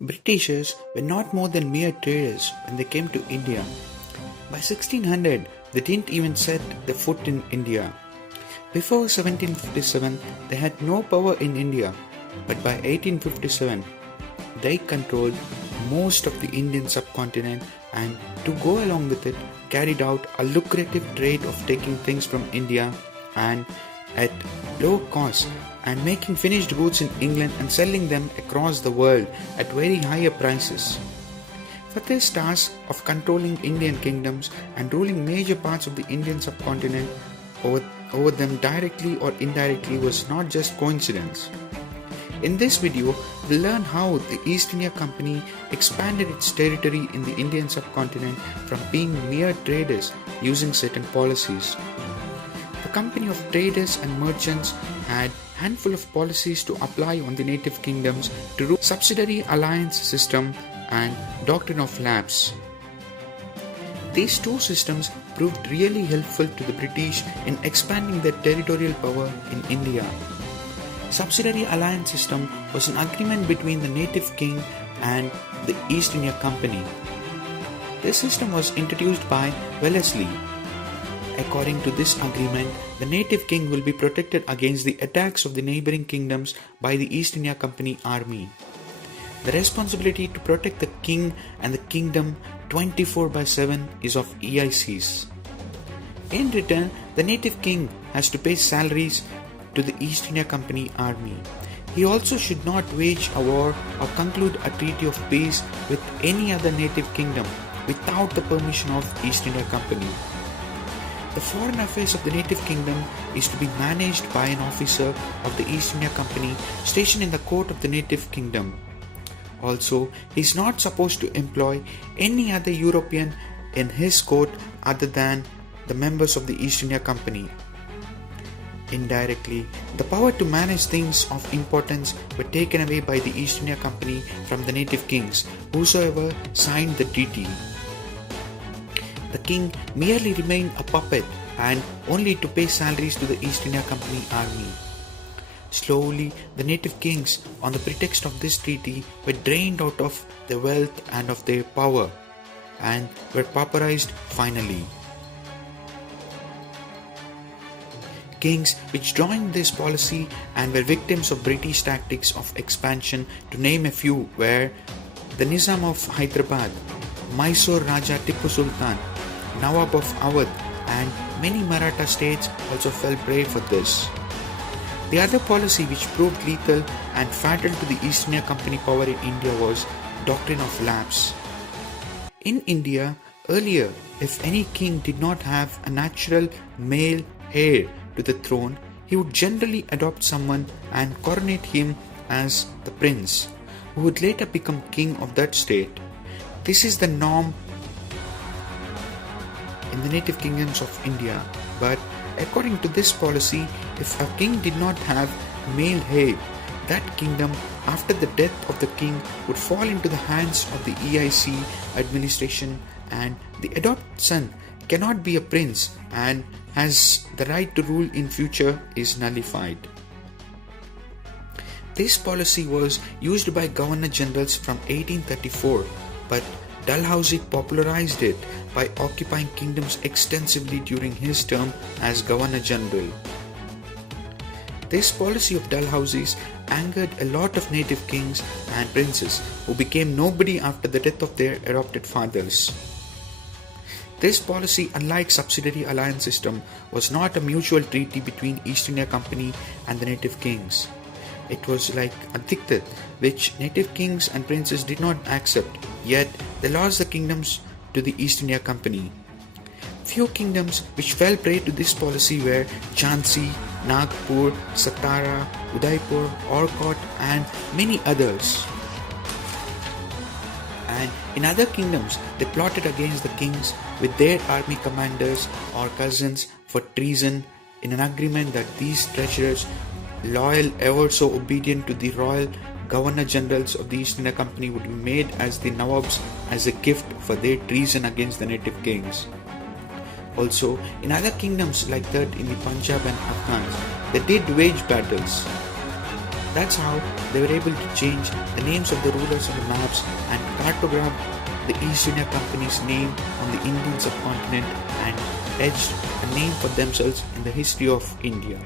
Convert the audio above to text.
Britishers were not more than mere traders when they came to India. By 1600, they didn't even set their foot in India. Before 1757, they had no power in India, but by 1857, they controlled most of the Indian subcontinent and, to go along with it, carried out a lucrative trade of taking things from India and at low cost and making finished goods in England and selling them across the world at very higher prices. For this task of controlling Indian kingdoms and ruling major parts of the Indian subcontinent over them directly or indirectly was not just coincidence. In this video, we'll learn how the East India Company expanded its territory in the Indian subcontinent from being mere traders using certain policies. The company of traders and merchants had a handful of policies to apply on the native kingdoms to rule subsidiary alliance system and doctrine of lapse. These two systems proved really helpful to the British in expanding their territorial power in India. Subsidiary alliance system was an agreement between the native king and the East India Company. This system was introduced by Wellesley. According to this agreement, the native king will be protected against the attacks of the neighboring kingdoms by the East India Company army. The responsibility to protect the king and the kingdom 24/7 is of EICs. In return, the native king has to pay salaries to the East India Company army. He also should not wage a war or conclude a treaty of peace with any other native kingdom without the permission of East India Company. The foreign affairs of the native kingdom is to be managed by an officer of the East India Company stationed in the court of the native kingdom. Also, he is not supposed to employ any other European in his court other than the members of the East India Company. Indirectly, the power to manage things of importance were taken away by the East India Company from the native kings, whosoever signed the treaty. The king merely remained a puppet and only to pay salaries to the East India Company army. Slowly, the native kings, on the pretext of this treaty, were drained out of their wealth and of their power, and were pauperized finally. Kings which joined this policy and were victims of British tactics of expansion, to name a few, were the Nizam of Hyderabad, Mysore Raja Tipu Sultan, Nawab of Awadh, and many Maratha states also fell prey for this. The other policy which proved lethal and fatal to the East India Company power in India was doctrine of lapse. In India, earlier, if any king did not have a natural male heir to the throne, he would generally adopt someone and coronate him as the prince, who would later become king of that state. This is the norm in the native kingdoms of India, but according to this policy, if a king did not have male heir, that kingdom after the death of the king would fall into the hands of the EIC administration, and the adopted son cannot be a prince and has the right to rule in future is nullified. This policy was used by Governor Generals from 1834, but Dalhousie popularized it by occupying kingdoms extensively during his term as Governor General. This policy of Dalhousie's angered a lot of native kings and princes who became nobody after the death of their adopted fathers. This policy, unlike subsidiary alliance system, was not a mutual treaty between East India Company and the native kings. It was like a diktat which native kings and princes did not accept, yet they lost the kingdoms to the East India Company. Few kingdoms which fell prey to this policy were Jhansi, Nagpur, Satara, Udaipur, Orkot, and many others. And in other kingdoms, they plotted against the kings with their army commanders or cousins for treason, in an agreement that these treacherous, loyal, ever so obedient to the royal Governor Generals of the East India Company would be made as the Nawabs as a gift for their treason against the native kings. Also, in other kingdoms like that in the Punjab and Afghans, they did wage battles. That's how they were able to change the names of the rulers on the maps and cartograph the East India Company's name on the Indian subcontinent and etched a name for themselves in the history of India.